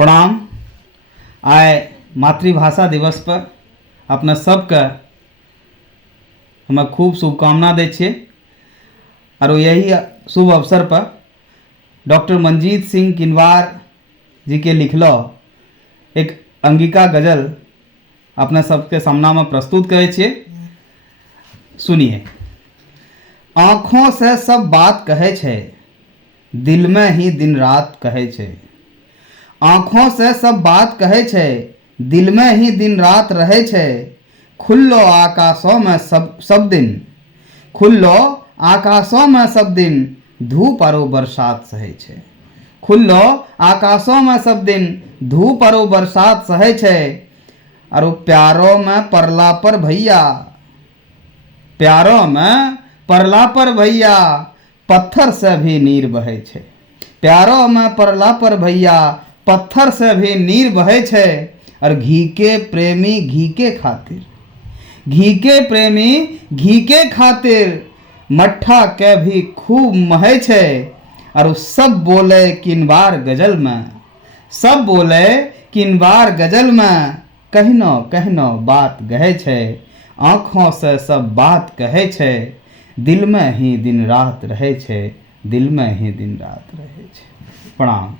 प्रणाम। आय मातृभाषा दिवस पर अपना सबके हम खूब शुभकामना दै छियै और यही शुभ अवसर पर डॉक्टर मंजीत सिंह किनवार जी के लिखलो एक अंगिका गजल अपना सबके सामना में प्रस्तुत करे छियै। सुनिए। आँखों से सब बात कहे छे, दिल में ही दिन रात कहे छे। आँखों से सब बात कहे छे, दिल में ही दिन रात रहे छे। खुल्लो आकाशों में सब दिन, खुल्लो आकाशों में सब दिन धूप आरो बरसात सहे छे। खुल्लो आकाशों में सब दिन धूप आरो बरसात सहे छे। और प्यारों में परला पर भैया, प्यारों में परला पर भैया पत्थर से भी नीर बहे छे। प्यारों में परला पर भैया पत्थर से भी नीर बहे छे। और घी के प्रेमी घी के खातिर, घी के प्रेमी घी के खातिर मट्ठा के भी खूब महे छे। और सब बोले किनवार गजल में, सब बोले किनवार गजल में कहनो कहनो बात गहे छे। आँखों से सब बात कहे छे, दिल में ही दिन रात रहे छे, दिल में ही दिन रात रहे छे। प्रणाम।